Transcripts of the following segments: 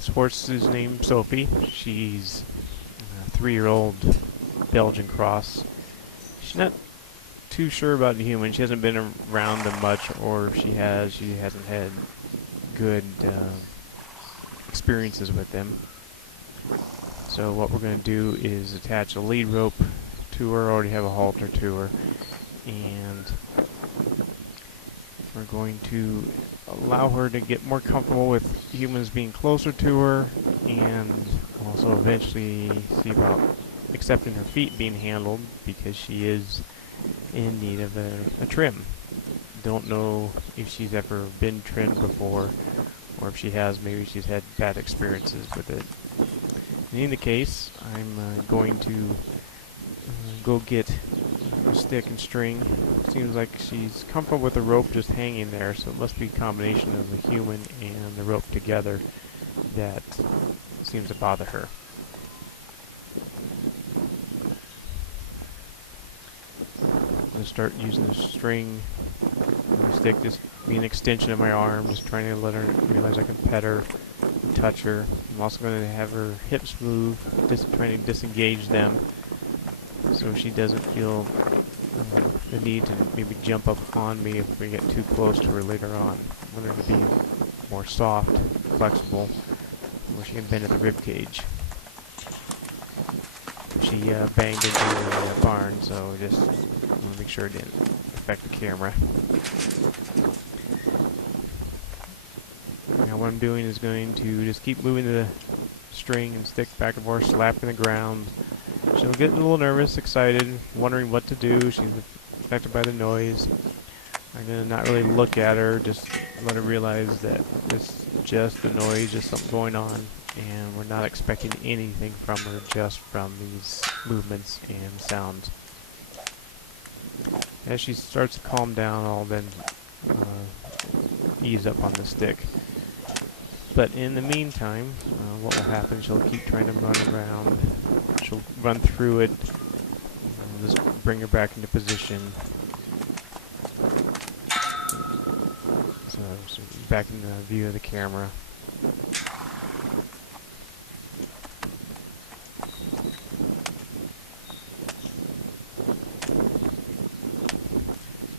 This horse is named Sophie. She's a 3-year-old Belgian cross. She's not too sure about the human. She hasn't been around them much, or if she has, she hasn't had good experiences with them. So what we're going to do is attach a lead rope to her. Already have a halter to her, and we're going to allow her to get more comfortable with humans being closer to her, and also eventually see about accepting her feet being handled, because she is in need of a trim. Don't know if she's ever been trimmed before, or if she has, maybe she's had bad experiences with it. In any case, I'm going to go get a stick and string. Seems like she's comfortable with the rope just hanging there, so it must be a combination of the human and the rope together that seems to bother her. I'm going to start using the string and the stick just be an extension of my arm, just trying to let her realize I can pet her, touch her. I'm also going to have her hips move, trying to disengage them so she doesn't feel the need to maybe jump up on me if we get too close to her later on. I want her to be more soft, flexible, where she can bend at the rib cage. She banged into the barn, so just want to make sure it didn't affect the camera. Now what I'm doing is going to just keep moving the string and stick back and forth, slapping the ground. She'll get a little nervous, excited, wondering what to do. She's affected by the noise. I'm going to not really look at her, just let her realize that it's just the noise, just something going on, and we're not expecting anything from her just from these movements and sounds. As she starts to calm down, I'll then ease up on the stick. But in the meantime, what will happen, she'll keep trying to run around. She'll run through it, and just bring her back into position. So back in the view of the camera.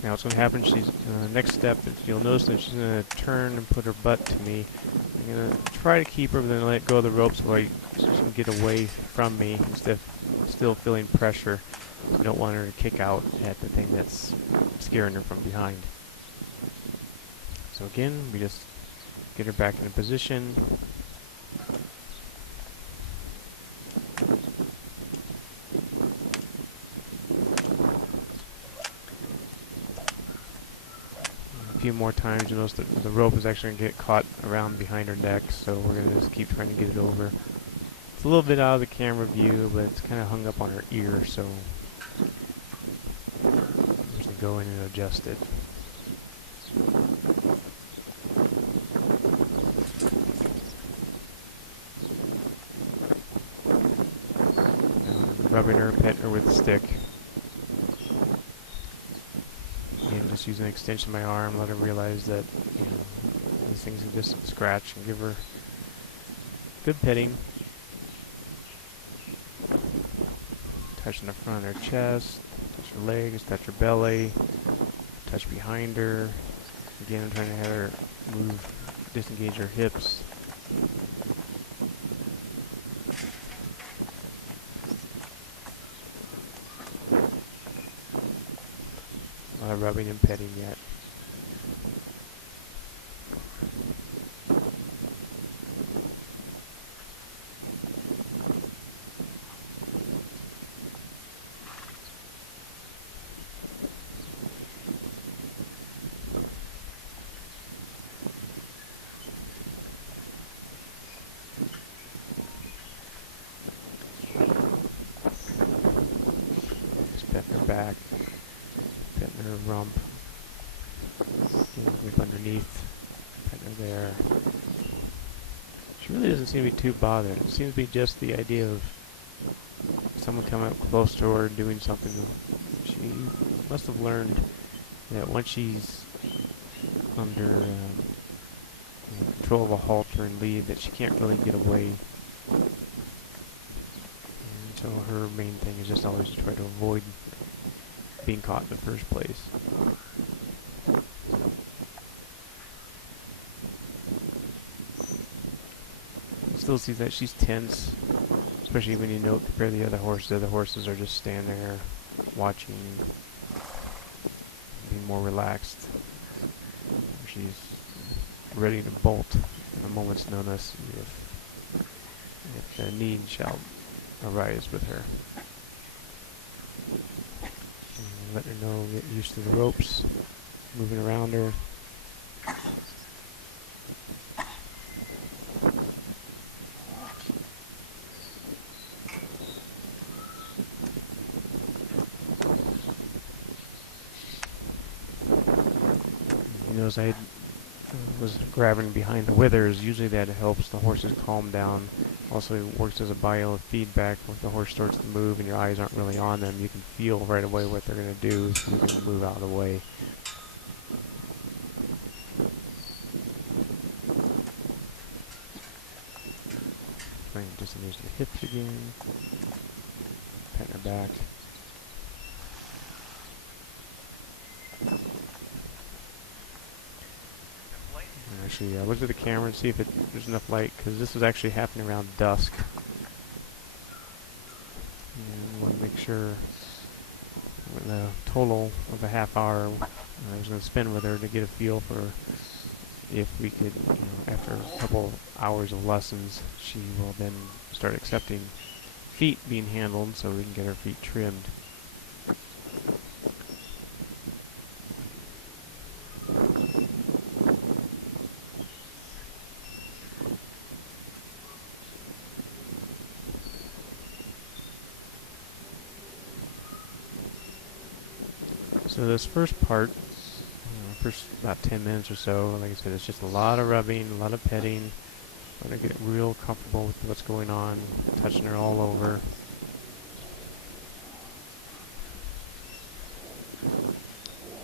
Now what's going to happen, next step is you'll notice that she's going to turn and put her butt to me. I'm going to try to keep her, but then let go of the rope so she can get away from me instead of still feeling pressure. I don't want her to kick out at the thing that's scaring her from behind. So again, we just get her back into position. A few more times, you'll notice that the rope is actually going to get caught around behind her neck, so we're going to just keep trying to get it over. It's a little bit out of the camera view, but it's kind of hung up on her ear, so I'm just going to go in and adjust it. Rubbing her, petting her with the stick. Again, just using an extension of my arm, let her realize that these things can just scratch, and give her good petting. Touching the front of her chest, touch her legs, touch her belly, touch behind her. Again, I'm trying to have her move, disengage her hips. Not rubbing and petting yet. Just petting her back, petting her rump, getting grip underneath, petting her there. She really doesn't seem to be too bothered. It seems to be just the idea of someone coming up close to her and doing something. She must have learned that once she's under control of a halter and lead that she can't really get away. And so her main thing is just always to try to avoid being caught in the first place. Still see that she's tense, especially when you note compare the other horses. The other horses are just standing there watching, being more relaxed. She's ready to bolt in a moment's notice if the need shall arise with her. And let her know, get used to the ropes, moving around her. You notice I was grabbing behind the withers. Usually that helps the horses calm down. Also it works as a biofeedback. If the horse starts to move and your eyes aren't really on them, you can feel right away what they're going to do, so you can move out of the way. Just use the hips again. Pat her back. Actually, look at the camera and see if there's enough light, because this was actually happening around dusk. And want to make sure the total of a half hour I was going to spend with her to get a feel for if we could, after a couple hours of lessons, she will then start accepting feet being handled, so we can get her feet trimmed. So this first part, first about 10 minutes or so, like I said, it's just a lot of rubbing, a lot of petting. I'm going to get real comfortable with what's going on, touching her all over.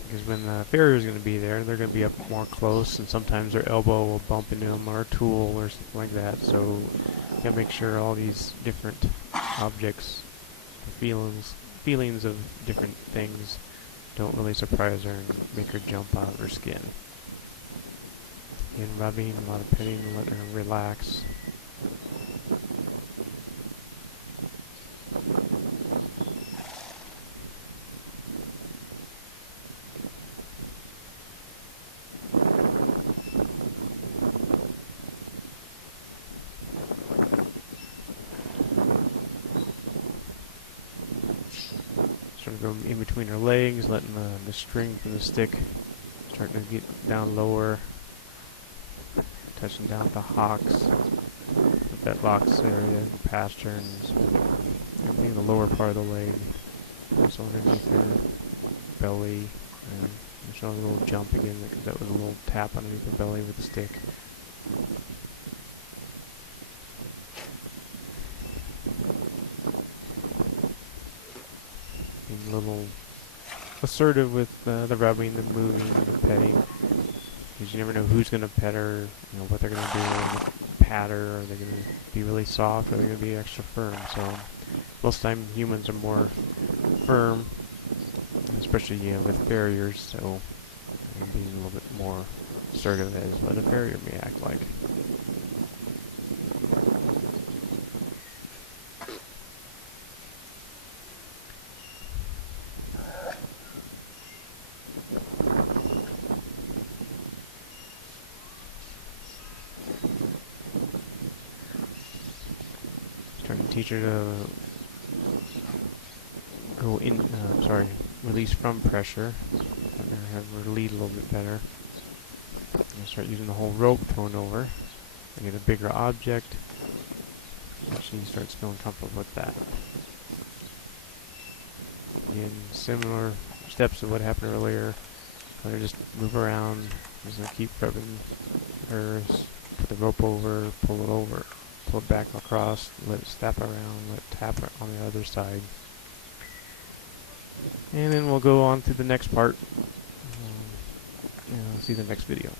Because when the farrier is going to be there, they're going to be up more close, and sometimes their elbow will bump into them, or a tool, or something like that. So you got to make sure all these different objects, feelings of different things, don't really surprise her and make her jump out of her skin. Again, rubbing, a lot of petting, letting her relax. Sort of go in between her legs, letting the string from the stick start to get down lower, touching down at the hocks, the fetlocks area, the pasterns, everything in the lower part of the leg, also underneath her belly, and showing a little jump again, because that was a little tap underneath the belly with the stick. Being a little assertive with the rubbing, the moving, the petting, because you never know who's going to pet her, what they're going to do. Are they going to pat her, or are they going to be really soft, or are they going to be extra firm? So most of the time humans are more firm, especially with farriers, so being a little bit more assertive as what a farrier may act like. Trying to teach her to go in, release from pressure, have her lead a little bit better. And start using the whole rope thrown over. I get a bigger object, and she starts feeling comfortable with that. Again, similar steps of what happened earlier. Let her just move around, just keep rubbing her, put the rope over, pull it back across, let it snap around, let it tap it on the other side. And then we'll go on to the next part. And see the next video.